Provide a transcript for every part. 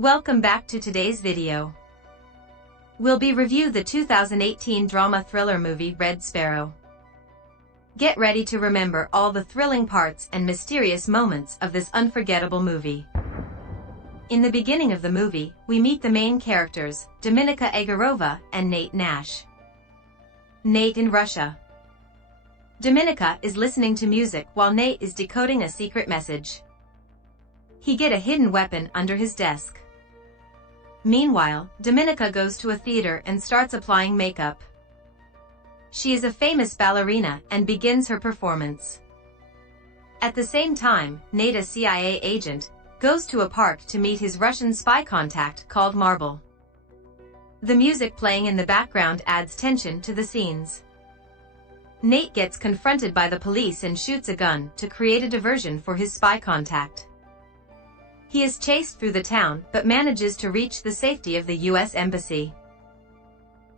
Welcome back to today's video. We'll be review the 2018 drama thriller movie Red Sparrow. Get ready to remember all the thrilling parts and mysterious moments of this unforgettable movie. In the beginning of the movie, we meet the main characters, Dominika Egorova and Nate Nash. Nate in Russia. Dominika is listening to music while Nate is decoding a secret message. He get a hidden weapon under his desk. Meanwhile, Dominika goes to a theater and starts applying makeup. She is a famous ballerina and begins her performance. At the same time, Nate, a CIA agent, goes to a park to meet his Russian spy contact called Marble. The music playing in the background adds tension to the scenes. Nate gets confronted by the police and shoots a gun to create a diversion for his spy contact. He is chased through the town but manages to reach the safety of the U.S. Embassy.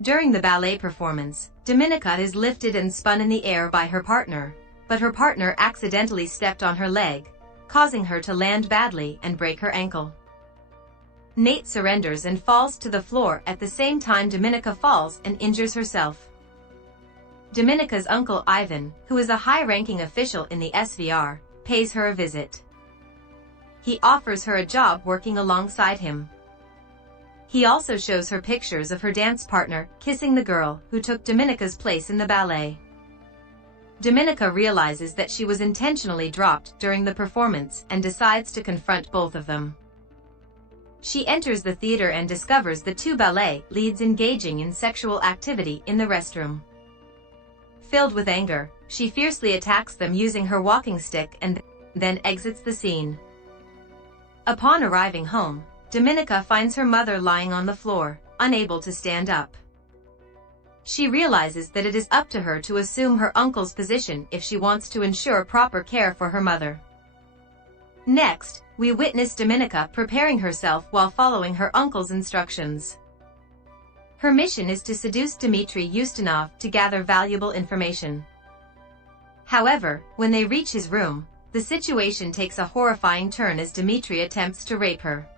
During the ballet performance, Dominika is lifted and spun in the air by her partner, but her partner accidentally stepped on her leg, causing her to land badly and break her ankle. Nate surrenders and falls to the floor at the same time Dominika falls and injures herself. Dominika's uncle Ivan, who is a high-ranking official in the SVR, pays her a visit. He offers her a job working alongside him. He also shows her pictures of her dance partner kissing the girl who took Dominika's place in the ballet. Dominika realizes that she was intentionally dropped during the performance and decides to confront both of them. She enters the theater and discovers the two ballet leads engaging in sexual activity in the restroom. Filled with anger, she fiercely attacks them using her walking stick and then exits the scene. Upon arriving home, Dominika finds her mother lying on the floor, unable to stand up. She realizes that it is up to her to assume her uncle's position if she wants to ensure proper care for her mother. Next, we witness Dominika preparing herself while following her uncle's instructions. Her mission is to seduce Dmitry Ustinov to gather valuable information. However, when they reach his room, the situation takes a horrifying turn as Dmitry attempts to rape her.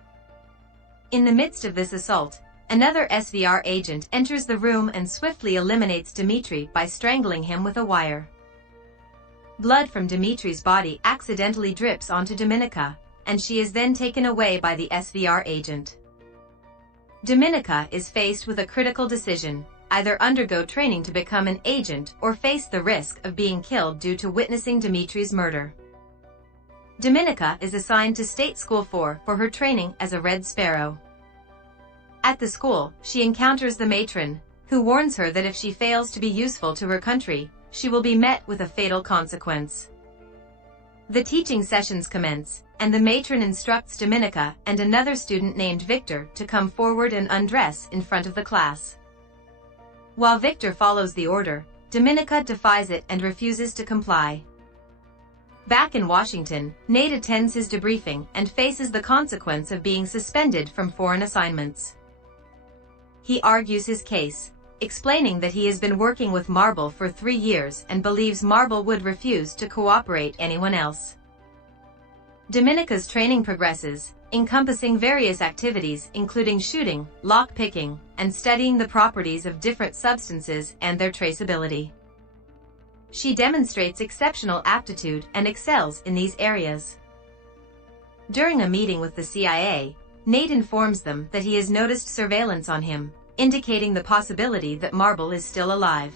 In the midst of this assault, another SVR agent enters the room and swiftly eliminates Dmitry by strangling him with a wire. Blood from Dmitry's body accidentally drips onto Dominika, and she is then taken away by the SVR agent. Dominika is faced with a critical decision: either undergo training to become an agent or face the risk of being killed due to witnessing Dmitry's murder. Dominika is assigned to State School 4 for her training as a Red Sparrow. At the school, she encounters the matron, who warns her that if she fails to be useful to her country, she will be met with a fatal consequence. The teaching sessions commence, and the matron instructs Dominika and another student named Victor to come forward and undress in front of the class. While Victor follows the order, Dominika defies it and refuses to comply. Back in Washington, Nate attends his debriefing and faces the consequence of being suspended from foreign assignments. He argues his case, explaining that he has been working with Marble for 3 years and believes Marble would refuse to cooperate anyone else. Dominika's training progresses, encompassing various activities including shooting, lock-picking, and studying the properties of different substances and their traceability. She demonstrates exceptional aptitude and excels in these areas. During a meeting with the CIA, Nate informs them that he has noticed surveillance on him, indicating the possibility that Marble is still alive.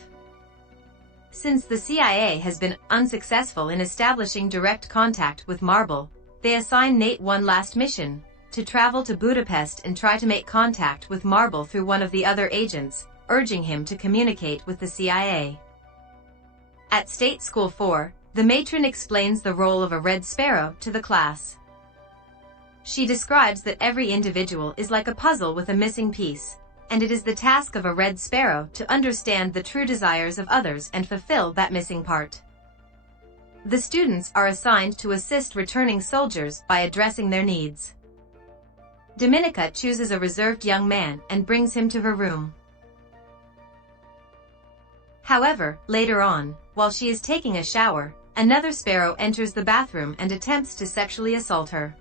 Since the CIA has been unsuccessful in establishing direct contact with Marble, they assign Nate one last mission: to travel to Budapest and try to make contact with Marble through one of the other agents, urging him to communicate with the CIA. At State School 4, the matron explains the role of a Red Sparrow to the class. She describes that every individual is like a puzzle with a missing piece, and it is the task of a Red Sparrow to understand the true desires of others and fulfill that missing part. The students are assigned to assist returning soldiers by addressing their needs. Dominika chooses a reserved young man and brings him to her room. However, later on, while she is taking a shower, another Sparrow enters the bathroom and attempts to sexually assault her.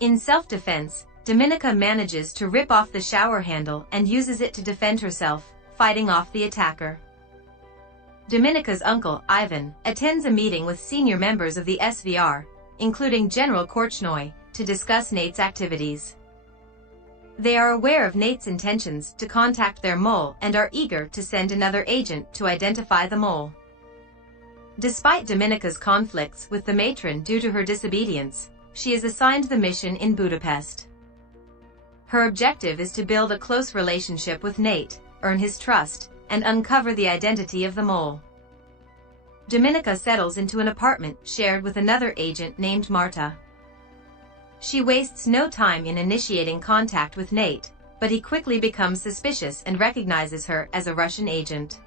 In self-defense, Dominika manages to rip off the shower handle and uses it to defend herself, fighting off the attacker. Dominika's uncle, Ivan, attends a meeting with senior members of the SVR, including General Korchnoi, to discuss Nate's activities. They are aware of Nate's intentions to contact their mole and are eager to send another agent to identify the mole. Despite Dominika's conflicts with the matron due to her disobedience, she is assigned the mission in Budapest. Her objective is to build a close relationship with Nate, earn his trust, and uncover the identity of the mole. Dominika settles into an apartment shared with another agent named Marta. She wastes no time in initiating contact with Nate, but he quickly becomes suspicious and recognizes her as a Russian agent.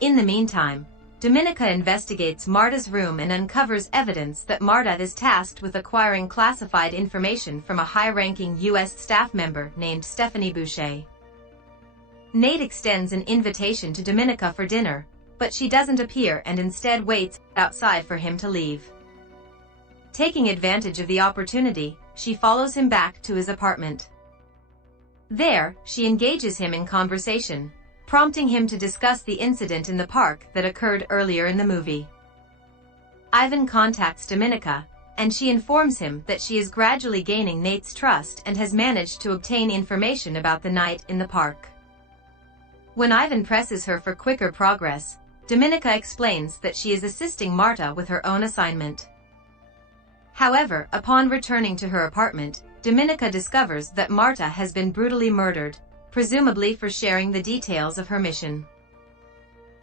In the meantime, Dominika investigates Marta's room and uncovers evidence that Marta is tasked with acquiring classified information from a high-ranking U.S. staff member named Stephanie Boucher. Nate extends an invitation to Dominika for dinner, but she doesn't appear and instead waits outside for him to leave. Taking advantage of the opportunity, she follows him back to his apartment. There, she engages him in conversation, prompting him to discuss the incident in the park that occurred earlier in the movie. Ivan contacts Dominika, and she informs him that she is gradually gaining Nate's trust and has managed to obtain information about the night in the park. When Ivan presses her for quicker progress, Dominika explains that she is assisting Marta with her own assignment. However, upon returning to her apartment, Dominika discovers that Marta has been brutally murdered, presumably for sharing the details of her mission.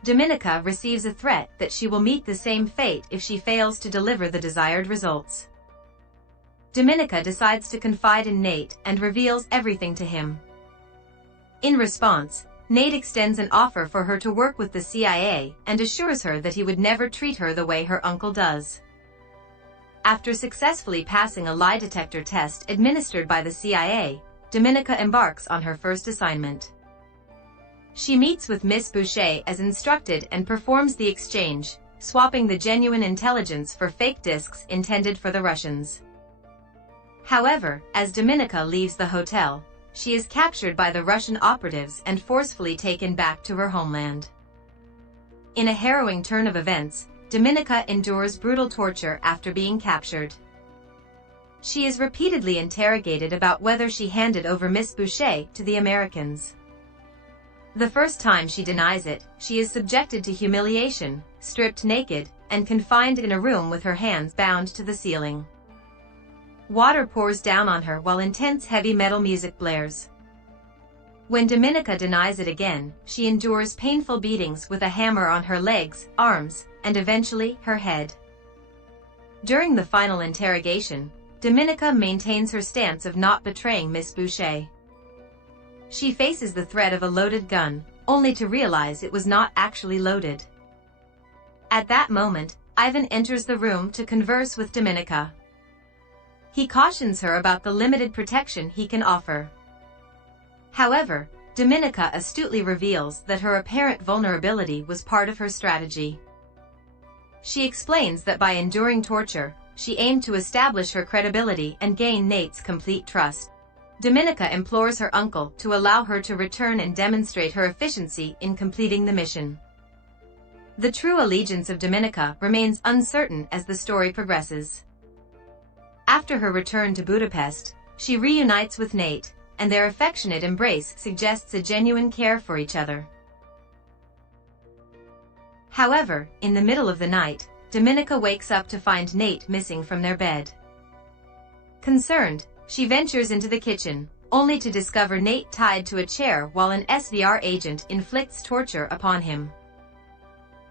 Dominika receives a threat that she will meet the same fate if she fails to deliver the desired results. Dominika decides to confide in Nate and reveals everything to him. In response, Nate extends an offer for her to work with the CIA and assures her that he would never treat her the way her uncle does. After successfully passing a lie detector test administered by the CIA, Dominika embarks on her first assignment. She meets with Miss Boucher as instructed and performs the exchange, swapping the genuine intelligence for fake discs intended for the Russians. However, as Dominika leaves the hotel, she is captured by the Russian operatives and forcefully taken back to her homeland. In a harrowing turn of events, Dominika endures brutal torture after being captured. She is repeatedly interrogated about whether she handed over Miss Boucher to the Americans. The first time she denies it, she is subjected to humiliation, stripped naked, and confined in a room with her hands bound to the ceiling. Water pours down on her while intense heavy metal music blares. When Dominika denies it again, she endures painful beatings with a hammer on her legs, arms, and eventually her head. During the final interrogation, Dominika maintains her stance of not betraying Miss Boucher. She faces the threat of a loaded gun, only to realize it was not actually loaded. At that moment, Ivan enters the room to converse with Dominika. He cautions her about the limited protection he can offer. However, Dominika astutely reveals that her apparent vulnerability was part of her strategy. She explains that by enduring torture, she aimed to establish her credibility and gain Nate's complete trust. Dominika implores her uncle to allow her to return and demonstrate her efficiency in completing the mission. The true allegiance of Dominika remains uncertain as the story progresses. After her return to Budapest, she reunites with Nate, and their affectionate embrace suggests a genuine care for each other. However, in the middle of the night, Dominika wakes up to find Nate missing from their bed. Concerned, she ventures into the kitchen, only to discover Nate tied to a chair while an SVR agent inflicts torture upon him.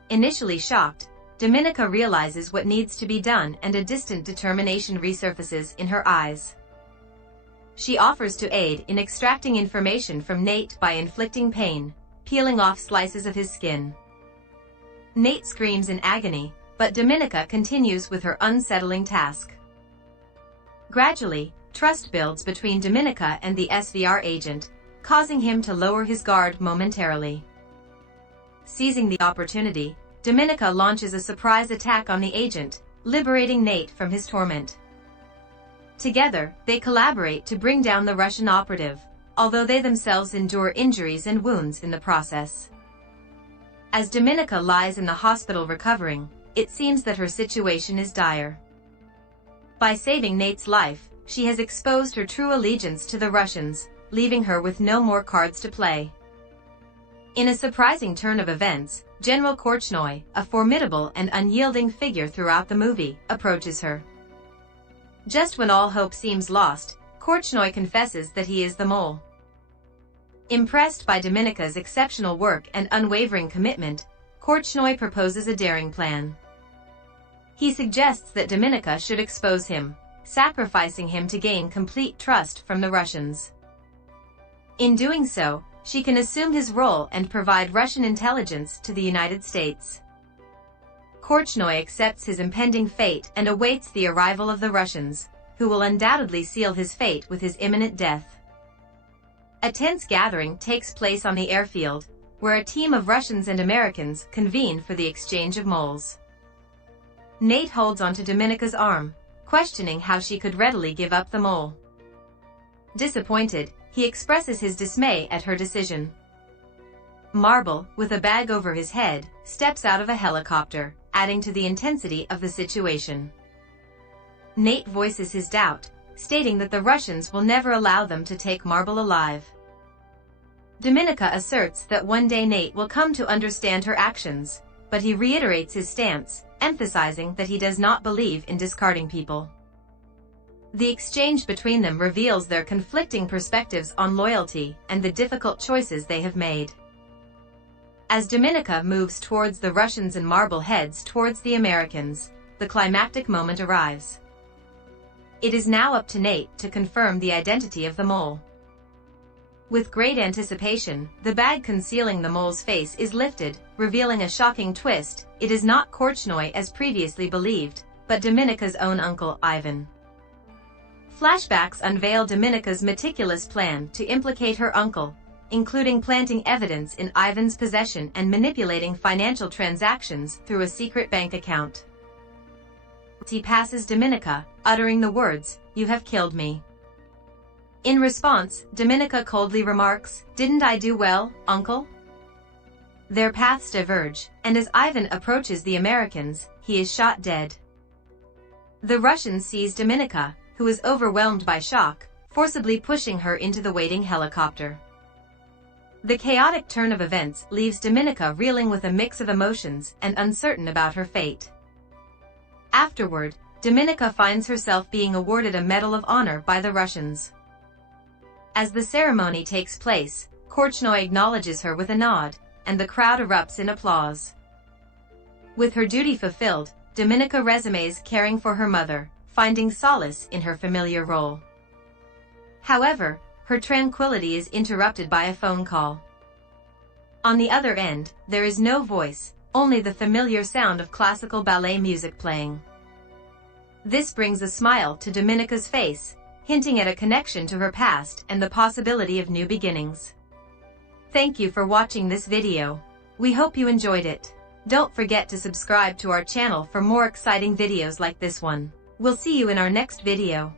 Initially shocked, Dominika realizes what needs to be done and a distant determination resurfaces in her eyes. She offers to aid in extracting information from Nate by inflicting pain, peeling off slices of his skin. Nate screams in agony, but Dominika continues with her unsettling task. Gradually, trust builds between Dominika and the SVR agent, causing him to lower his guard momentarily. Seizing the opportunity, Dominika launches a surprise attack on the agent, liberating Nate from his torment. Together, they collaborate to bring down the Russian operative, although they themselves endure injuries and wounds in the process. As Dominika lies in the hospital recovering, it seems that her situation is dire. By saving Nate's life, she has exposed her true allegiance to the Russians, leaving her with no more cards to play. In a surprising turn of events, General Korchnoi, a formidable and unyielding figure throughout the movie, approaches her. Just when all hope seems lost, Korchnoi confesses that he is the mole. Impressed by Dominika's exceptional work and unwavering commitment, Korchnoi proposes a daring plan. He suggests that Dominika should expose him, sacrificing him to gain complete trust from the Russians. In doing so, she can assume his role and provide Russian intelligence to the United States. Korchnoi accepts his impending fate and awaits the arrival of the Russians, who will undoubtedly seal his fate with his imminent death. A tense gathering takes place on the airfield, where a team of Russians and Americans convene for the exchange of moles. Nate holds onto Dominika's arm, questioning how she could readily give up the mole. Disappointed, he expresses his dismay at her decision. Marble, with a bag over his head, steps out of a helicopter, adding to the intensity of the situation. Nate voices his doubt, stating that the Russians will never allow them to take Marble alive. Dominika asserts that one day Nate will come to understand her actions, but he reiterates his stance, emphasizing that he does not believe in discarding people. The exchange between them reveals their conflicting perspectives on loyalty and the difficult choices they have made. As Dominika moves towards the Russians and Marble heads towards the Americans, the climactic moment arrives. It is now up to Nate to confirm the identity of the mole. With great anticipation, the bag concealing the mole's face is lifted, revealing a shocking twist. It is not Korchnoi as previously believed, but Dominika's own uncle, Ivan. Flashbacks unveil Dominika's meticulous plan to implicate her uncle, including planting evidence in Ivan's possession and manipulating financial transactions through a secret bank account. He passes Dominika, uttering the words, "You have killed me." In response, Dominika coldly remarks, "Didn't I do well, uncle?" Their paths diverge, and as Ivan approaches the Americans, he is shot dead. The Russians seize Dominika, who is overwhelmed by shock, forcibly pushing her into the waiting helicopter. The chaotic turn of events leaves Dominika reeling with a mix of emotions and uncertain about her fate. Afterward, Dominika finds herself being awarded a Medal of Honor by the Russians. As the ceremony takes place, Korchnoi acknowledges her with a nod, and the crowd erupts in applause. With her duty fulfilled, Dominika resumes caring for her mother, finding solace in her familiar role. However, her tranquility is interrupted by a phone call. On the other end, there is no voice, only the familiar sound of classical ballet music playing. This brings a smile to Dominika's face, hinting at a connection to her past and the possibility of new beginnings. Thank you for watching this video. We hope you enjoyed it. Don't forget to subscribe to our channel for more exciting videos like this one. We'll see you in our next video.